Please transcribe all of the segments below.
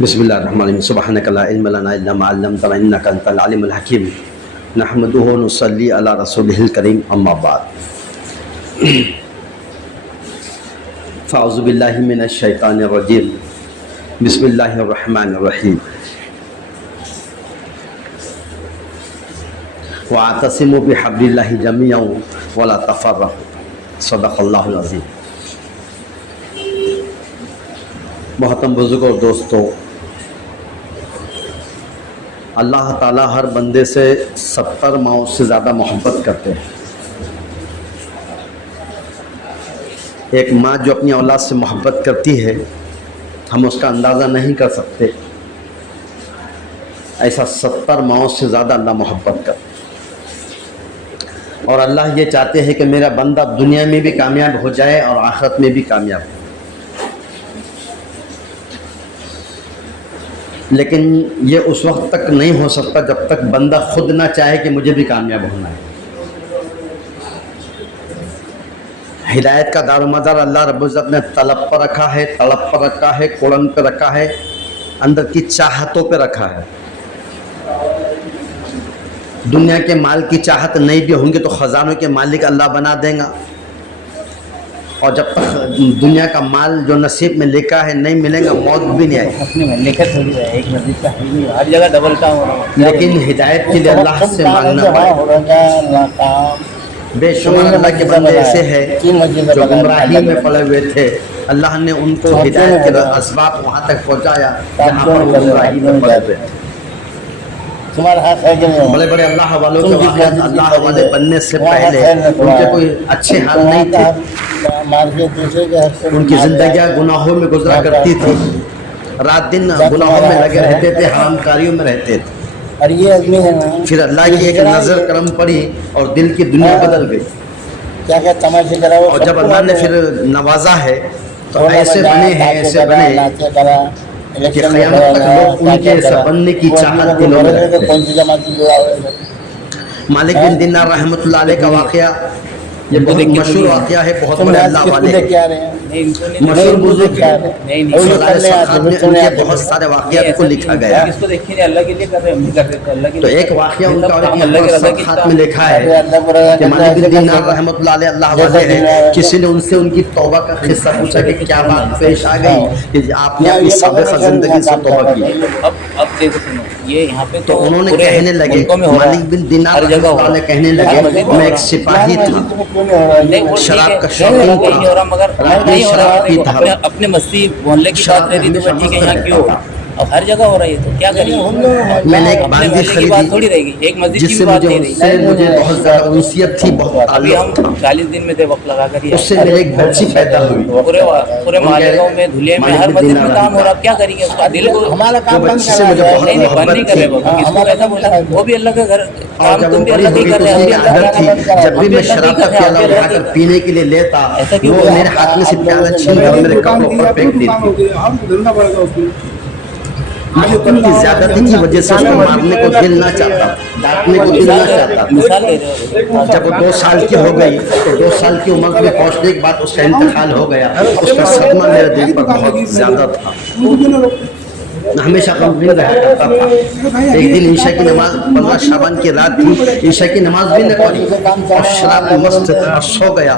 بسم اللہ الرحمن الرحیم سبحانک لا علم لنا الا ما علمتنا انک انت العلیم الحکیم نحمدہ ونصلی علی رسولہ الکریم اما بعد فاعوذ باللہ من الشیطان الرجیم بسم اللہ الرحمن الرحیم واعتصموا بحبل اللہ جمیعا ولا تفرقوا صدق اللہ العظیم۔ محترم بزرگ اور دوستو، اللہ تعالیٰ ہر بندے سے 70 ماؤں سے زیادہ محبت کرتے ہیں۔ ایک ماں جو اپنی اولاد سے محبت کرتی ہے، ہم اس کا اندازہ نہیں کر سکتے، ایسا 70 ماؤں سے زیادہ اللہ محبت کرتے ہیں۔ اور اللہ یہ چاہتے ہیں کہ میرا بندہ دنیا میں بھی کامیاب ہو جائے اور آخرت میں بھی کامیاب ہو، لیکن یہ اس وقت تک نہیں ہو سکتا جب تک بندہ خود نہ چاہے کہ مجھے بھی کامیاب ہونا ہے۔ ہدایت کا دار و مدار اللہ رب العزت نے طلب پر رکھا ہے، طلب پر رکھا ہے، قرآن پہ رکھا ہے، اندر کی چاہتوں پہ رکھا ہے۔ دنیا کے مال کی چاہت نہیں بھی ہوں گے تو خزانوں کے مالک اللہ بنا دیں گا، اور جب تک دنیا کا مال جو نصیب میں لکھا ہے نہیں ملے گا، موت بھی نہیں آئے گی۔ لیکن ہدایت کے لیے اللہ سے مانگنا پڑے۔ بے شمار اللہ کے بندے ایسے ہیں جو گمراہی میں پڑے ہوئے تھے، اللہ نے ان کو ہدایت کے اسباب وہاں تک پہنچایا جہاں پر وہ گمراہی میں پڑے ہوئے تھے۔ بڑے بڑے اللہ والوں کے واقعات اللہ والے بننے سے پہلے ان کے کوئی اچھے حال نہیں تھے، ان کی زندگیاں گناہوں میں گزرا کرتی تھی، رات دن گناہوں میں لگے رہتے تھے، حرام کاریوں میں رہتے تھے۔ پھر اللہ کی ایک نظر کرم پڑی اور دل کی دنیا بدل گئی، اور جب اللہ نے پھر نوازا ہے تو ایسے بنے ہیں، ایسے بنے کہ قیامت تک لوگ ان کے ایسا بننے کی چاہت دلوں میں رکھتے ہیں۔ مالک بن دینار رحمۃ اللہ علیہ کا واقعہ یہ بہت مشہور واقعہ ہے، بہت بڑے اللہ والے مشہور بزرگ ہیں، ان کے بہت سارے واقعات کو لکھا گیا۔ تو ایک واقعہ ان کا صفحات میں لکھا ہے کہ مالک بن دینار رحمۃ اللہ علیہ اللہ والے ہیں، کسی نے ان سے ان کی توبہ کا قصہ پوچھا کہ کیا بات پیش آ گئی کہ آپ نے اپنی سابقہ زندگی سے توبہ کی؟ تو انہوں نے کہنے لگے، مالک بن دینار رحمۃ اللہ علیہ کہنے لگے، میں ایک سپاہی تھا، شراب کا شوقین تھا، شراب پیتا، اپنے مسجد محلے کی بات رہی تو ٹھیک ہے، یہاں کیوں اب ہر جگہ ہو رہی ہے تو کیا کریے؟ میں نے ایک باندھی خریدی جس سے مجھے بہت زیادہ انسیت تھی، بہت تعلق تھا۔ 40 دن میں تھے وقت لگا کر، اس سے میرے ایک بچی پیدا ہوئی، پورے مالیگاؤں میں دھلے میں ہر مسجد میں کام ہو رہا، کیا کریں گے؟ اس کا دل کو ہمارا کام بچی سے مجھے بہت محبت تھی، کس کو ایسا بولا وہ بھی اللہ کا گھر اور جب وہ بڑی ہوئی تو اس کی عادت تھی، جب بھی میں شراب کا پیالہ اٹھا کر پینے کے لیے لیتا، وہ میرے ہاتھ میں سے پیالہ چھین کر میرے کپڑوں پر پھینک دیتی۔ محبت کی زیادتی کی وجہ سے اس کو مارنے کو دل نہ چاہتا، ڈانٹنے کو دل نہ چاہتا۔ جب وہ 2 سال کی ہو گئی تو 2 سال کی عمر میں پہنچنے کے بعد اس کا انتقال ہو گیا، اس کا صدمہ میرے دل پر بہت زیادہ تھا، میں ہمیشہ غمگین رہا کرتا تھا۔ ایک دن عشاء کی نماز 15 شعبان کی رات تھی، عشاء کی نماز بھی نہ پڑھی اور شراب میں مست اور سو گیا۔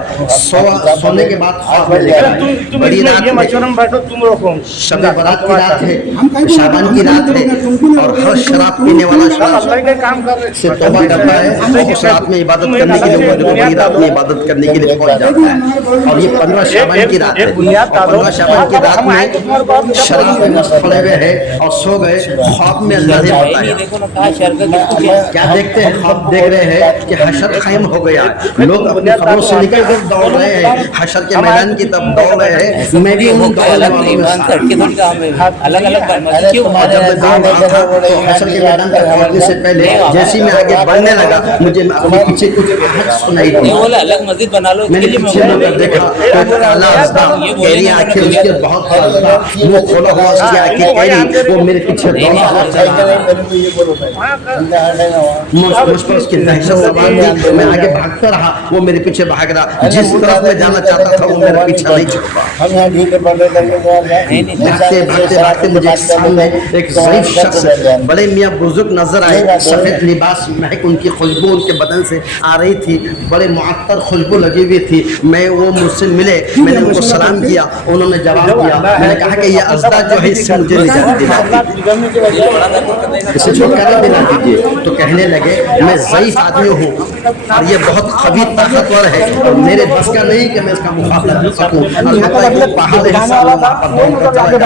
سونے کے بعد خواب میں دیکھا، بڑی رات ہے، شب برات کی رات ہے، شعبان کی رات ہے، اور ہر شراب پینے والا شخص سے توبہ کرتا ہے، اس رات میں عبادت کرنے کے لیے بڑی رات میں عبادت کرنے کے لیے پہنچ جاتا ہے۔ اور یہ 15 شعبان کی رات ہے، اور 15 شعبان کی رات میں شراب میں مست پڑے ہوئے ہیں اور سو گئے۔ خواب میں اللہ نے بتایا، کیا دیکھتے ہیں؟ خواب دیکھ رہے ہیں کہ حشر قائم ہو گیا، لوگ اپنے قبروں سے نکل کر دوڑ رہے ہیں، حشر کے میدان کی طرف دوڑ رہے ہیں، میں بھی ان دوڑنے والوں میں تھا۔ اور جب میں دوڑ رہا تھا تو حشر کے میدان تک پہنچنے سے پہلے جیسے میں آگے بڑھنے لگا، مجھے اپنے پیچھے کچھ آہٹ سنائی دی۔ میں نے پیچھے مڑ کر دیکھا تو کالا ہنستا، گہری آنکھیں اس کے بہت کالا، منہ کھولا ہوا اس کی آنکھیں گہری، वो मेरे पीछे दौड़ा हुआ चला मुझ पर उसकी दहशत सवार थी। मैं आगे भागता रहा, वो मेरे पीछे भाग रहा। जिस तरफ मैं जाना चाहता था वो मेरा पीछा नहीं छोड़ पाया। भागते भागते भागते मुझे सामने एक ज़ईफ शख्स बड़े मियाँ बुजुर्ग नजर आए। सफेद लिबास, महक उनकी खुशबू उनके बदन से आ रही थी, बड़े मुअत्तर खुशबू लगी हुई थी। मैं वो मुझसे मिले, मैंने उनको सलाम किया, उन्होंने जवाब दिया। मैंने कहा कि ये अज़दा जो है इससे मुझे निजात दिला दीजिए, इसे छुटकारा दिला दीजिए। तो कहने लगे मैं ज़ईफ आदमी हूँ और ये बहुत कवी ताकतवर है और मेरे बस का नहीं कि मैं इसका मुकाबला कर सकूँ। अलबत्ता वो पहाड़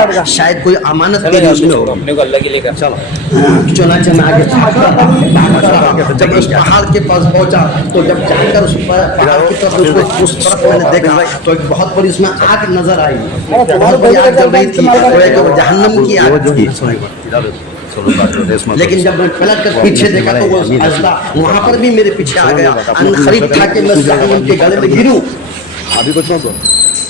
है, शायद कोई अमानत मेरी उसमें हो। अपने को अल्लाह के लिए कर चलो चुनाचे में आगे भागता रहा। जब उस पहाड़ के पास पहुंचा तो जब जाकर उस पहाड़ की तरफ उस तरफ मैंने देखा तो एक बहुत बड़ी उसमें आग नजर आई। बहुत बड़ी आग जल रही थी, वो एक जहन्नम की आग थी। लेकिन जब मैं पलट कर पीछे देखा तो वो अज़दा वहां पर भी मेरे पीछे आ गया। अनखरीद था कि मैं जहन्नम के गले में गिरूं। अभी कुछ ना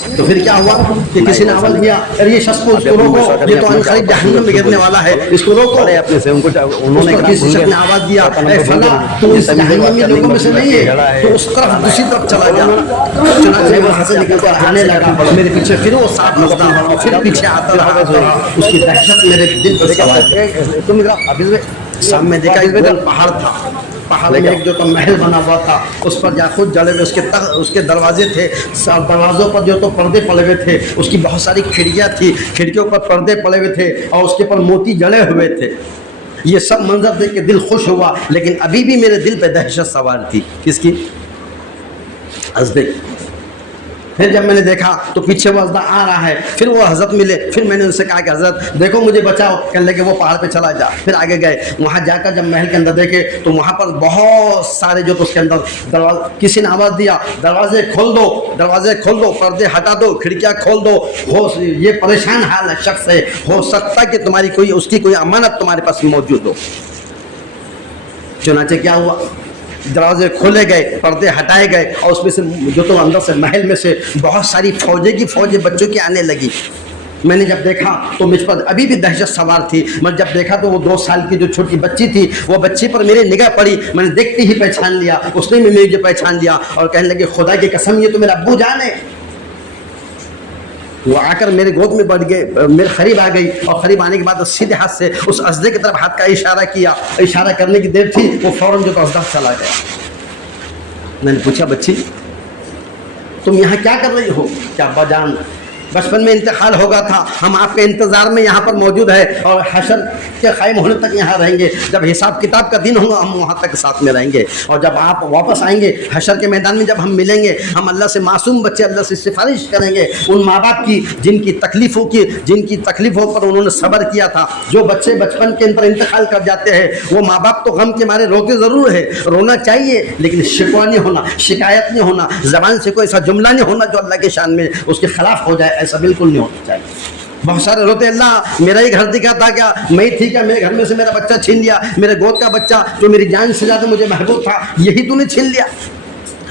तो फिर क्या हुआ कि किसी ने आवाज दिया, अरे ये शख्स को इसको रोको, ये तो अनखरीद जहन्नम में गिरने वाला है, इसको रोको। अपने से उनको उन्होंने किसी शख्स ने आवाज दिया, ए फला तू इस जहन्नमी लोगों में से नहीं है, तो उस तरफ दूसरी तरफ चला गया। चुनाचे वहां से निकल कर आने लगा, मेरे पीछे फिर वो साथ नजर और फिर पीछे आता रहा। उसकी दहशत मेरे दिल पर सवार। तुम अभी सामने देखा एक पहाड़ था, पहाड़ में एक जो तो महल बना हुआ था, उस पर याकूत जड़े हुए उसके दरवाजे थे। दरवाजों पर जो तो पर्दे पड़े हुए थे, उसकी बहुत सारी खिड़कियाँ थी, खिड़कियों पर पर्दे पड़े हुए थे और उसके पर मोती जड़े हुए थे। ये सब मंजर देख के दिल खुश हुआ, लेकिन अभी भी मेरे दिल पे दहशत सवार थी। किसकी? अज़दे। फिर जब मैंने देखा तो पीछे वो अज़दा आ रहा है, फिर वो हज़रत मिले, फिर मैंने उनसे कहा कि हज़रत देखो मुझे बचाओ। कहने लगे वो पहाड़ पे चला जा। फिर आगे गए, वहाँ जाकर जब महल के अंदर देखे तो वहाँ पर बहुत सारे जो तो उसके अंदर दरवाजे, किसी ने आवाज़ दिया दरवाजे खोल दो, दरवाजे खोल दो, पर्दे हटा दो, खिड़कियाँ खोल दो, हो ये परेशान हाल है शख्स है, हो सकता कि तुम्हारी कोई उसकी कोई अमानत तुम्हारे पास मौजूद हो। चुनाचे क्या हुआ, दरवाजे खोले गए, पर्दे हटाए गए और उसमें से जो तो अंदर से महल में से बहुत सारी फौजें बच्चों की आने लगी। मैंने जब देखा तो मुझ पर अभी भी दहशत सवार थी। मैं जब देखा तो वो 2 साल की जो छोटी बच्ची थी, वो बच्ची पर मेरी निगाह पड़ी, मैंने देखते ही पहचान लिया, उसने भी मुझे पहचान लिया और कहने लगे खुदा की कसम ये तो मेरा अब्बू जान है। वो आकर मेरे गोद में बढ़ गए, मेरे करीब आ गई और करीब आने के बाद सीधे हाथ से उस अज़दे की तरफ हाथ का इशारा किया। इशारा करने की देर थी वो फौरन जो तो अज़दा चला गया। मैंने पूछा बच्ची तुम यहाँ क्या कर रही हो? क्या अब्बा जान बचपन में इंतकाल होगा था, हम आपके इंतज़ार में यहाँ पर मौजूद है और हशर के क़ायम होने तक यहाँ रहेंगे। जब हिसाब किताब का दिन होगा हम वहाँ तक साथ में रहेंगे और जब आप वापस आएंगे हशर के मैदान में, जब हम मिलेंगे हम अल्लाह से मासूम बच्चे अल्लाह से सिफारिश करेंगे उन माँ बाप की जिनकी तकलीफ़ों पर उन्होंने सब्र किया था। जो बच्चे बचपन के अंदर इंतकाल कर जाते हैं वो माँ बाप तो गम के मारे रोते ज़रूर है, रोना चाहिए, लेकिन शिकवा नहीं होना, शिकायत नहीं होना, ज़बान से कोई ऐसा जुमला नहीं होना जो अल्लाह के शान में उसके खिलाफ हो जाए, ऐसा बिल्कुल नहीं होना चाहिए। बहुत सारे रोते अल्लाह मेरा ही घर दिखा था क्या, मैं ही थी क्या, मेरे घर में से मेरा बच्चा छीन लिया, मेरे गोद का बच्चा जो मेरी जान से ज़्यादा मुझे महबूब था यही तूने छीन लिया।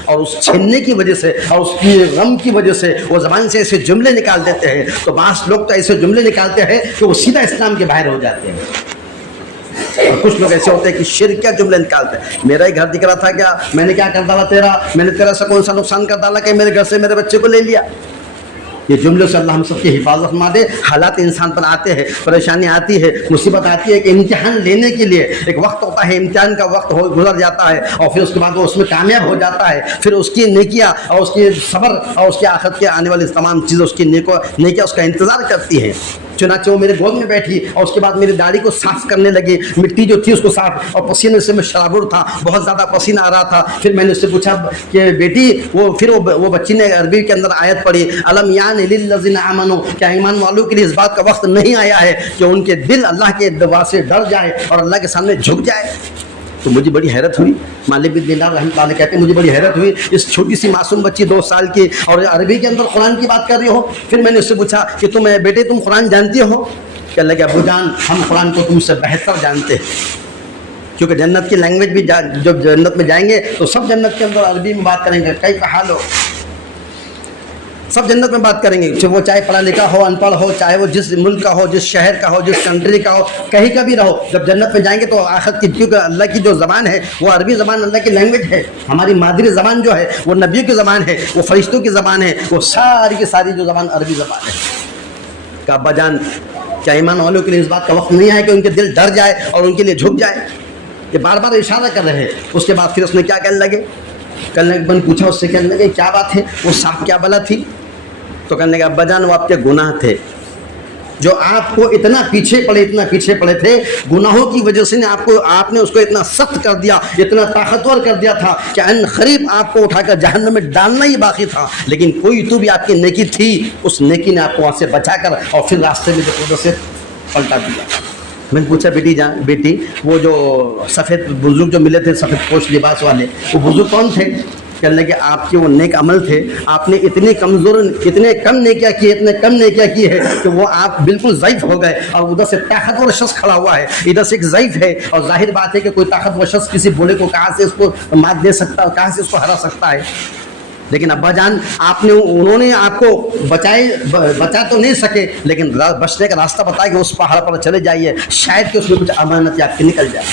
और उस छीनने की वजह से और उसकी गम की वजह से वो ज़बान से ऐसे जुमले निकाल देते हैं। तो बास लोग तो ऐसे जुमले निकालते हैं कि वो सीधा इस्लाम के बाहर हो जाते हैं और कुछ लोग ऐसे होते हैं कि शिर्क के जुमले निकालते हैं। मेरा ही घर दिख रहा था क्या, मैंने क्या कर डाला तेरा, मैंने तेरा सा कौन सा नुकसान कर डाला कि मेरे घर से मेरे बच्चे को ले लिया। ये जुमलों से अल्लाह हम सबकी हिफाजत फरमा दे। हालात इंसान पर आते हैं, परेशानी आती है, मुसीबत आती है कि इम्तिहान लेने के लिए एक वक्त होता है, इम्तिहान का वक्त गुजर जाता है और फिर उसके बाद वो उसमें कामयाब हो जाता है। फिर उसकी नेकियां और उसकी सब्र और उसकी आखिरत के आने वाली तमाम चीज़ें उसकी नेकियां उसका इंतज़ार करती हैं। चुनाचे वो मेरे गोद में बैठी और उसके बाद मेरी दाढ़ी को साफ़ करने लगी, मिट्टी जो थी उसको साफ़, और पसीने से मैं शराबुर था, बहुत ज़्यादा पसीना आ रहा था। फिर मैंने उससे पूछा कि बेटी वो बच्ची ने अरबी के अंदर आयत पढ़ी, अलम यान लिल्लज़ीना आमनू, क्या ईमान वालों के लिए इस बात का वक्त नहीं आया है कि उनके दिल अल्लाह के दवा से डर जाए और अल्लाह के सामने झुक जाए। तो मुझे बड़ी हैरत हुई। मालिक बिन दिनार रहमतुल्लाह अलैह कहते हैं मुझे बड़ी हैरत हुई, इस छोटी सी मासूम बच्ची 2 साल की और अरबी के अंदर कुरान की बात कर रही हो। फिर मैंने उससे पूछा कि बेटे तुम कुरान जानती हो? कहने लगे अब्बू जान हम कुरान को तुमसे बेहतर जानते हैं, क्योंकि जन्नत की लैंग्वेज भी जब जन्नत में जाएंगे तो सब जन्नत के अंदर अरबी में बात करेंगे। कई हाल हो, सब जन्नत में बात करेंगे, वो चाहे पढ़ा लिखा हो अनपढ़ हो, चाहे वो जिस मुल्क का हो, जिस शहर का हो, जिस कंट्री का हो, कहीं का भी रहो, जब जन्नत में जाएंगे तो आखिरत की, क्योंकि अल्लाह की जो ज़बान है वो अरबी ज़बान अल्लाह की लैंग्वेज है, हमारी मादरी ज़बान जो है वो नबियों की ज़बान है, वो फरिश्तों की ज़बान है, वो सारी की सारी जो ज़बान अरबी ज़बान है। का अब्बा जान, क्या ईमान वालों के लिए इस बात का वक्त नहीं है कि उनके दिल डर जाए और उनके लिए झुक जाए? ये बार बार इशारा कर रहे हैं। उसके बाद फिर उसने क्या कहने लगे, कहने बन पूछा उससे, कहने लगे क्या बात है, वो सांप क्या बला थी? तो कहने लगे अब्बा जान वो आपके गुनाह थे, जो आपको इतना पीछे पड़े थे, गुनाहों की वजह से आपने उसको इतना सख्त कर दिया, इतना ताकतवर कर दिया था कि अन करीब आपको उठाकर जहन्नम में डालना ही बाकी था, लेकिन कोई तो भी आपकी नेकी थी, उस नेकी ने आपको वहाँ से बचाकर और फिर रास्ते में जो से पलटा दिया। मैंने पूछा बेटी वो जो सफ़ेद बुजुर्ग जो मिले थे, सफ़ेद पोश लिबास वाले, वो बुजुर्ग कौन थे? कहने लगे आपके वो नेक अमल थे, आपने इतने कम नेकियां की है कि वो आप बिल्कुल ज़ईफ़ हो गए, और उधर से ताकतवर शख्स खड़ा हुआ है, इधर से एक ज़ईफ़ है, और जाहिर बात है कि कोई ताकतवर शख्स किसी बूढ़े को कहाँ से इसको मात दे सकता है, कहाँ से इसको हरा सकता है। लेकिन अब्बा जान उन्होंने आपको बचा तो नहीं सके, लेकिन बचने का रास्ता बताया कि उस पहाड़ पर चले जाइए, शायद कि उसमें कुछ अमानत आपकी निकल जाए।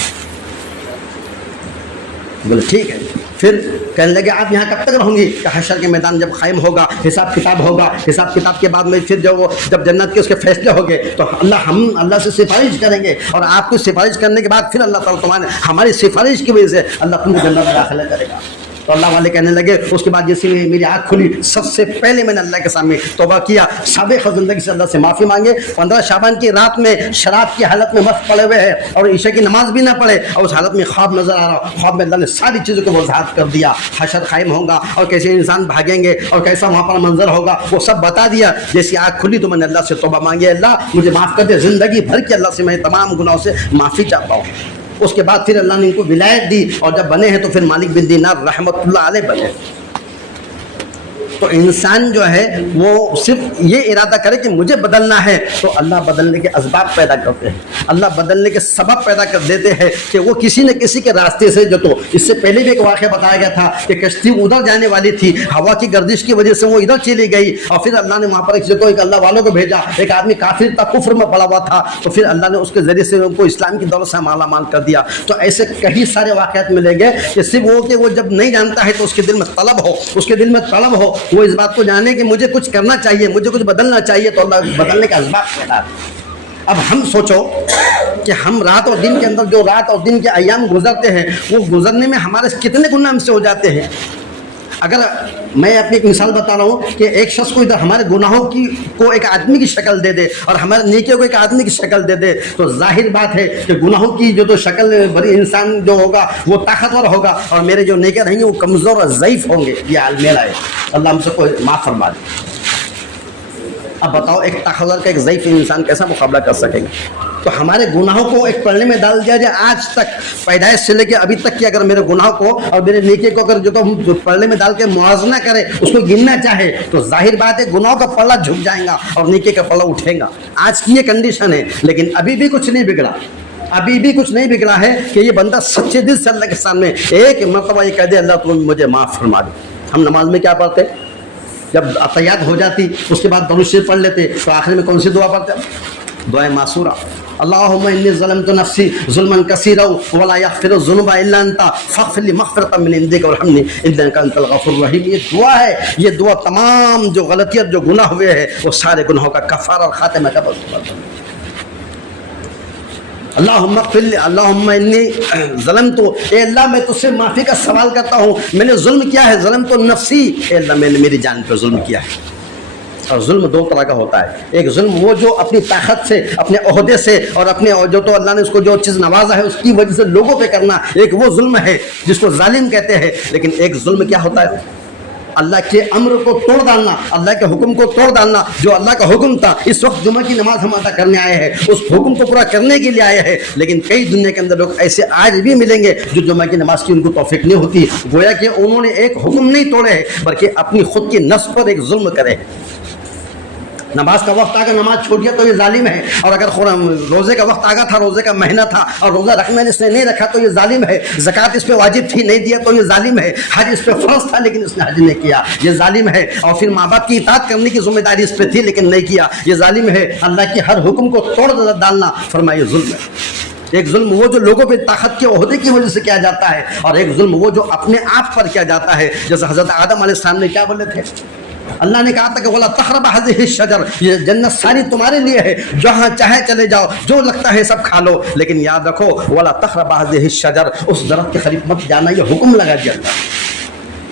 बोले ठीक है। फिर कहने लगे आप यहाँ कब तक रहोगे? कि हशर के मैदान जब कायम होगा, हिसाब किताब होगा, हिसाब किताब के बाद में फिर जब जन्नत के उसके फैसले होंगे तो हम अल्लाह से सिफारिश करेंगे, और आपको सिफारिश करने के बाद फिर अल्लाह ताला तुम्हारे हमारी सिफारिश की वजह से अल्लाह तुमको जन्नत में दाखिला करेगा। तो अल्लाह वाले कहने लगे, उसके बाद जैसे मेरी आँख खुली, सबसे पहले मैंने अल्लाह के सामने तौबा किया, साबिक़ ज़िंदगी से अल्लाह से माफ़ी मांगे। 15 शाबान की रात में शराब की हालत में मस्त पड़े हुए हैं और ईशा की नमाज भी ना पढ़े, और उस हालत में ख्वाब नज़र आ रहा, ख्वाब में अल्लाह ने सारी चीज़ों को वजाहत कर दिया, हशर कायम होगा और कैसे इंसान भागेंगे और कैसा वहाँ पर मंजर होगा, वो सब बता दिया। जैसी आँख खुली तो मैंने अल्लाह से तौबा मांगी, अल्लाह मुझे माफ़ कर दे, ज़िंदगी भर के अल्लाह से मैं तमाम गुनाहों से माफ़ी चाहता हूँ। उसके बाद फिर अल्लाह ने इनको विलायत दी, और जब बने हैं तो फिर मालिक बिन दीनार रहमतुल्लाह अलैह बने। तो इंसान जो है वो सिर्फ ये इरादा करे कि मुझे बदलना है, तो अल्लाह बदलने के असबाब पैदा करते हैं, अल्लाह बदलने के सबब पैदा कर देते हैं कि वो किसी न किसी के रास्ते से, जो तो इससे पहले भी एक वाक़या बताया गया था कि कश्ती उधर जाने वाली थी, हवा की गर्दिश की वजह से वो इधर चली गई, और फिर अल्लाह ने वहाँ पर एक अल्लाह वालों को भेजा, एक आदमी काफिर था, कुफ्र में पड़ा हुआ था, तो फिर अल्लाह ने उसके ज़रिए से उनको इस्लाम की दौलत से माला माल कर दिया। तो ऐसे कई सारे वाक़यात मिलेंगे कि सिर्फ वो कि वो जब नहीं जानता है तो उसके दिल में तलब हो, वो इस बात को जाने कि मुझे कुछ करना चाहिए, मुझे कुछ बदलना चाहिए, तो अल्लाह बदलने का असबाब पैदा। अब हम सोचो कि हम रात और दिन के अंदर जो रात और दिन के अय्याम गुजरते हैं, वो गुजरने में हमारे कितने गुनाह हमसे हो जाते हैं। अगर मैं अपनी एक मिसाल बता रहा हूँ कि एक शख्स को इधर हमारे गुनाहों को एक आदमी की शक्ल दे दे और हमारे नेकियों को एक आदमी की शक्ल दे दे, तो जाहिर बात है कि गुनाहों की जो तो शक्ल बड़ी इंसान जो होगा वो ताकतवर होगा, और मेरे जो नेके रहेंगे वो कमज़ोर और ज़ईफ़ होंगे। ये हाल मेरा है, अल्लाह हम सबको माफ़ फरमा दे। अब बताओ एक ताकतवर का एक ज़ईफ़ इंसान कैसा मुकाबला कर सकेगा? तो हमारे गुनाहों को एक पलड़े में डाल दिया जाए, आज तक पैदाइश से लेकर अभी तक कि अगर मेरे गुनाह को और मेरे नेकी को अगर जो तो हम पलड़े में डाल के मुआवजा करें, उसको गिनना चाहे, तो जाहिर बात है गुनाहों का पल्ला झुक जाएगा और नेकी का पल्ला उठेगा। आज की ये कंडीशन है, लेकिन अभी भी कुछ नहीं बिगड़ा है कि ये बंदा सच्चे दिल से अल्लाह के सामने एक मरतबा ये कह दे, अल्लाह तुम मुझे माफ़ फरमा दे। हम नमाज में क्या पढ़ते? जब तैयार हो जाती उसके बाद दरूद शरीफ पढ़ लेते, तो आखिर में कौन सी दुआ पढ़ते? दुआ मासूरा, अल्लाहुम्मा इन्नी ज़लमतु नफ्सी ज़ुल्मन कसीरा वला यग़फ़िरु ज़ुनूबा इल्ला अन्ता फ़ग़फ़िर ली मग़फ़िरतम मिन इंदिका वरहमनी इन्नका अंतल गफ़ूरुर रहीम। ये दुआ है, ये दुआ तमाम जो गलतियाँ जो गुनाह हुए हैं वो सारे गुनाहों का कफ़ारा और ख़ात्मा का अल्लाहुम्मा इन्नी ज़लमतु, ए अल्लाह मैं तुझसे माफ़ी का सवाल करता हूँ, मैंने जुल्म किया है, ज़लमतु नफ्सी, ए अल्लाह मैंने मेरी जान पर जुल्म किया है। और जुल्म दो तरह का होता है, एक जुल्म वो जो अपनी ताकत से, अपने ओहदे से और अपने जो तो अल्लाह ने उसको जो चीज़ नवाजा है उसकी वजह से लोगों पे करना, एक वो जुल्म है जिसको जालिम कहते हैं। लेकिन एक जुल्म क्या होता है? अल्लाह के अम्र को तोड़ डालना, अल्लाह के हुक्म को तोड़ डालना। जो अल्लाह का हुक्म था, इस वक्त जुम्मे की नमाज हम अदा करने आए हैं, उस हुक्म को पूरा करने के लिए आए हैं, लेकिन कई दुनिया के अंदर लोग ऐसे आज भी मिलेंगे जो जुम्मे की नमाज की उनको तौफीक नहीं होती, गोया कि उन्होंने एक हुक्म नहीं तोड़े है बल्कि अपनी खुद की नफ्स पर एक जुल्म करे। नमाज का वक्त आ गया, नमाज छूट गया तो ये जालिम है, और अगर रोजे का वक्त आ गया था, रोजे का महीना था और रोजा रखना इसने नहीं रखा तो ये जालिम है, ज़कात इस पे वाजिब थी नहीं दिया तो ये जालिम है, हज इस पे फर्ज था लेकिन इसने हज नहीं किया, ये जालिम है, और फिर माँ बाप की इताअत करने की जिम्मेदारी इस पे थी लेकिन नहीं किया, ये जालिम है, अल्लाह के हर हुक्म को तोड़ डालना फरमाइए जुल्म है। एक जुल्म वो जो लोगों पे ताकत के ओहदे की वजह से किया जाता है, और एक जुल्म वो जो अपने आप पर किया जाता है। जैसे हजरत आदम अलैहिस्सलाम ने क्या बोले थे, अल्लाह ने कहा था कि वला तक़रबा हाज़िहि शजर, ये जन्नत सारी तुम्हारे लिए है, जहाँ चाहे चले जाओ, जो लगता है सब खा लो, लेकिन याद रखो वला तक़रबा हाज़िहि शजर, उस दरख्त के करीब मत जाना, ये हुक्म लगा दिया।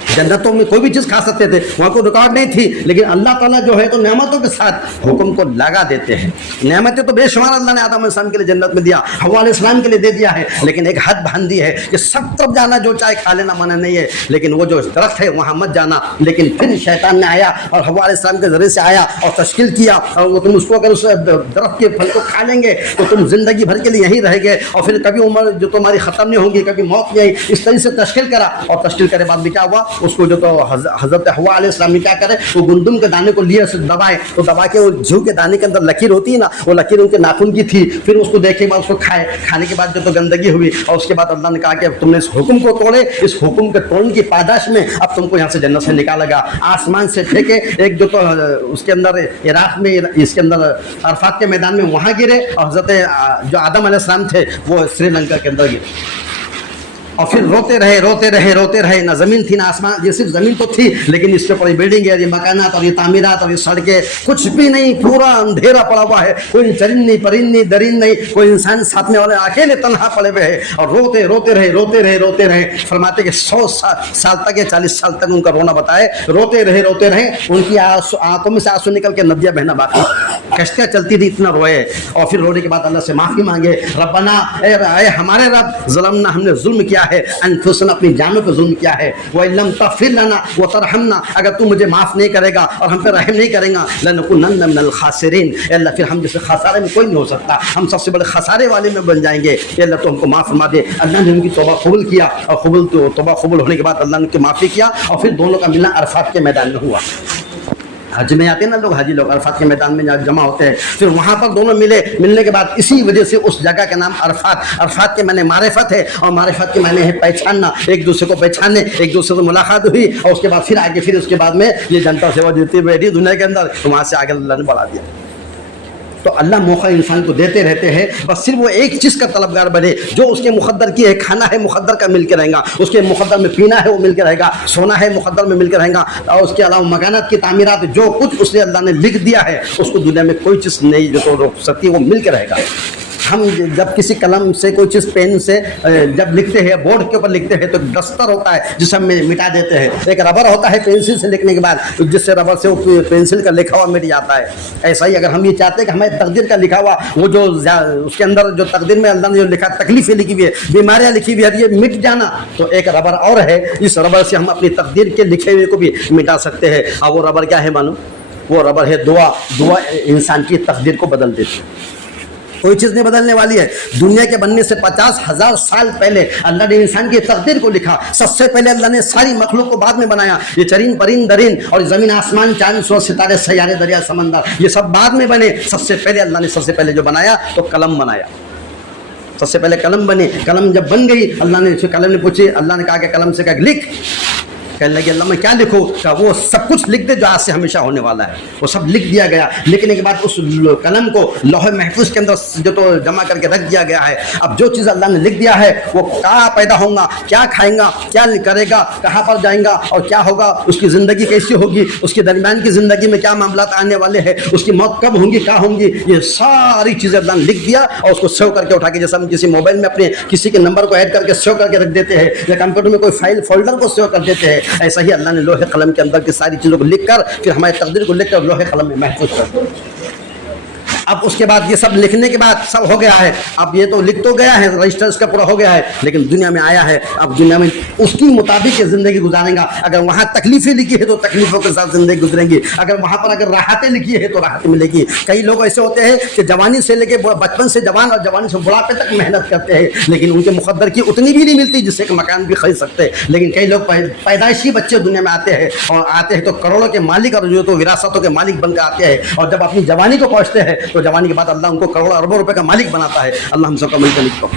जन्नतों में कोई भी चीज़ खा सकते थे, वहाँ कोई रिकॉर्ड नहीं थी, लेकिन अल्लाह ताला जो है तो नेमतों के साथ हुक्म को लगा देते हैं। नेमतें तो बेशुमार अल्लाह ने आदम अलैहिस्सलाम के लिए जन्नत में दिया, हव्वा अलैहिस्सलाम के लिए दे दिया है, लेकिन एक हद बांध दी है कि सब तरफ जाना, जो चाहे खा लेना मना नहीं है, लेकिन वो जो दरख्त है वहाँ मत जाना। लेकिन फिर शैतान ने आया और हव्वा अलैहिस्सलाम के ज़रिए से आया और तश्कील किया, और वो तुम उसको अगर उस दरख्त के फल को खा लेंगे तो तुम ज़िंदगी भर के लिए यहीं रहेंगे, और फिर कभी उम्र जो तुम्हारी ख़त्म नहीं होगी, कभी मौत नहीं आई, इस तरह से तश्कील करा। और तश्कील करे बाद में क्या हुआ, उसको जो तो हज़रत हव्वा अलैहिस्सलाम ने क्या करे, वो गुंदुम के दाने को लिए दबाए, तो दबा के वो जू के दाने के अंदर लकीर होती है ना, वो लकीर उनके नाखून की थी, फिर उसको देखे बाद उसको खाए, खाने के बाद जो तो गंदगी हुई, और उसके बाद अल्लाह ने कहा कि तुमने इस हुक्म को तोड़े, इस हुक्म के तोड़ने की पादाश में अब तुमको यहाँ से जन्नत से निकालेगा। आसमान से फेंके, एक जो तो उसके अंदर इराक में, इसके अंदर अरफात के मैदान में वहाँ गिरे, और हज़रत जो आदम अलैहिस्सलाम थे वो श्रीलंका के अंदर गिरे, और फिर रोते रहे, ना ज़मीन थी ना आसमान, ये सिर्फ ज़मीन तो थी लेकिन इसके ऊपर ये बिल्डिंग है, ये मकानात और ये तामीरात और ये सड़कें, कुछ भी नहीं, पूरा अंधेरा पड़ा हुआ है, कोई चरिंद नहीं, परिंद नहीं, दरिंद नहीं, कोई इंसान साथ में वाले अकेले तन्हा पड़े हुए हैं, और रोते रहे। फरमाते कि 100 साल तक या 40 साल तक उनका रोना बताए, रोते रहे, उनकी आंखों में से आंसू निकल के नदियाँ बहना बाकी, कश्तियाँ चलती थी, इतना रोए, और फिर रोने के बाद अल्लाह से माफ़ी मांगे, रब्बना, ए हमारे रब, ज़लमना, हमने जुल्म किया है, अनफुसना, अपनी जानों पे जुल्म किया है, व लम तग़फिर लना व तरहमना, अगर तू मुझे माफ़ नहीं करेगा और हम पे रहम नहीं करेगा, लनकुनन्ना मिनल खासिरीन, अल्लाह फिर हम जैसे खसारे में कोई नहीं हो सकता, हम सबसे बड़े खसारे वाले में बन जाएंगे, अल्लाह तो हमको माफ़ फरमा दे। अल्लाह ने उनकी तौबा कबूल किया, और तौबा कबूल होने के बाद अल्लाह ने उनकी माफ़ी किया, और फिर दोनों का मिलना अरफात के मैदान में हुआ। हज में आते हैं ना लोग, हाजी लोग अरफात के मैदान में जमा होते हैं, फिर वहाँ पर दोनों मिलने के बाद इसी वजह से उस जगह का नाम अरफात के माने मारिफत है, और मारिफत के माने है पहचानना, एक दूसरे को पहचानने, एक दूसरे से मुलाकात हुई, और उसके बाद फिर उसके बाद में ये जनता सेवा देती बैठी दुनिया के अंदर, तो वहाँ से आगे अल्लाह ने बढ़ा दिया। तो अल्लाह मौका इंसान को देते रहते हैं, बस सिर्फ वो एक चीज़ का तलबगार बने, जो उसके मुक़द्दर की है, खाना है मुक़द्दर का मिल के रहेगा, उसके मुक़द्दर में पीना है वो मिल के रहेगा, सोना है मुक़द्दर में मिल के रहेगा, और उसके अलावा मकानात की तामीरात, जो कुछ उसने अल्लाह ने लिख दिया है उसको दुनिया में कोई चीज़ नहीं जो तो रोक सकती, वो मिल के रहेगा। हम जब किसी कलम से कोई चीज़ पेन से जब लिखते हैं, बोर्ड के ऊपर लिखते हैं, तो डस्टर होता है जिसे हम मिटा देते हैं, एक रबर होता है पेंसिल से लिखने के बाद, जिससे रबर से वो पेंसिल का लिखा हुआ मिट जाता है। ऐसा ही अगर हम ये चाहते हैं कि हमारे तकदीर का लिखा हुआ, वो जो उसके अंदर जो तकदीर में अल्लाह ने जो लिखा, तकलीफें लिखी हुई है, बीमारियाँ लिखी हुई है, ये मिट जाना, तो एक रबर और है, इस रबर से हम अपनी तकदीर के लिखे हुए को भी मिटा सकते हैं। और वो रबर क्या है मालूम? वो रबर है दुआ। दुआ इंसान की तकदीर को बदल देती है, कोई चीज़ नहीं बदलने वाली है। दुनिया के बनने से 50,000 साल पहले अल्लाह ने इंसान की तकदीर को लिखा। सबसे पहले अल्लाह ने सारी मखलूक को बाद में बनाया। ये चरिंद परिंद दरिंद और ज़मीन आसमान चांद सूरज सितारे सैयारे दरिया समंदर, ये सब बाद में बने। सबसे पहले अल्लाह ने सबसे पहले जो बनाया तो कलम बनाया। सबसे पहले कलम बनी। कलम जब बन गई, अल्लाह ने कलम ने पूछी, अल्लाह ने कहा कि कलम से कहा लिख। कहने लगे अल्लाह मैं क्या लिखूँ? कहा वो सब कुछ लिख दे जो आज से हमेशा होने वाला है। वो सब लिख दिया गया। लिखने के बाद उस कलम को लौह महफूज के अंदर जो तो जमा करके रख दिया गया है। अब जो चीज़ अल्लाह ने लिख दिया है वो कहाँ पैदा होगा, क्या खाएगा, क्या करेगा, कहाँ पर जाएगा और क्या होगा, उसकी ज़िंदगी कैसी होगी, उसके दरमियान की ज़िंदगी में क्या मामला आने वाले हैं, उसकी मौत कब होंगी, क्या होंगी, ये सारी चीज़ें अल्लाह ने लिख दिया और उसको सेव करके उठा के, जैसे हम किसी मोबाइल में अपने किसी के नंबर को ऐड करके सेव करके रख देते हैं या कंप्यूटर में कोई फाइल फोल्डर को सेव कर देते हैं, ऐसा ही अल्लाह ने लोहे कलम के अंदर की सारी चीज़ों को लिखकर फिर हमारे तकदीर को लिखकर लोहे कलम में महफूज कर दिया। اب اس کے بعد یہ سب لکھنے کے بعد سب ہو گیا ہے, اب یہ تو لکھ تو گیا ہے, رجسٹر اس کا پورا ہو گیا ہے, لیکن دنیا میں آیا ہے, اب دنیا میں اس کی مطابق یہ زندگی گزارے گا. اگر وہاں تکلیفیں لکھی ہے تو تکلیفوں کے ساتھ زندگی گزریں گی, اگر وہاں پر اگر راحتیں لکھی ہے تو راحت ملے گی. کئی لوگ ایسے ہوتے ہیں کہ جوانی سے لے کے بچپن سے جوان اور جوانی سے بڑھاپے تک محنت کرتے ہیں, لیکن ان کے مقدر کی اتنی بھی نہیں ملتی جس سے کہ مکان بھی خرید سکتے. لیکن کئی لوگ پیدائشی بچے دنیا میں آتے ہیں, اور آتے ہیں تو کروڑوں کے مالک اور جو تو وراثتوں کے مالک بن کر آتے ہیں, اور جب اپنی جوانی کو پہنچتے ہیں تو جوانی کے بعد اللہ ان کو کروڑوں اربوں روپے کا مالک بناتا ہے. اللہ ہم سب کا ملک کو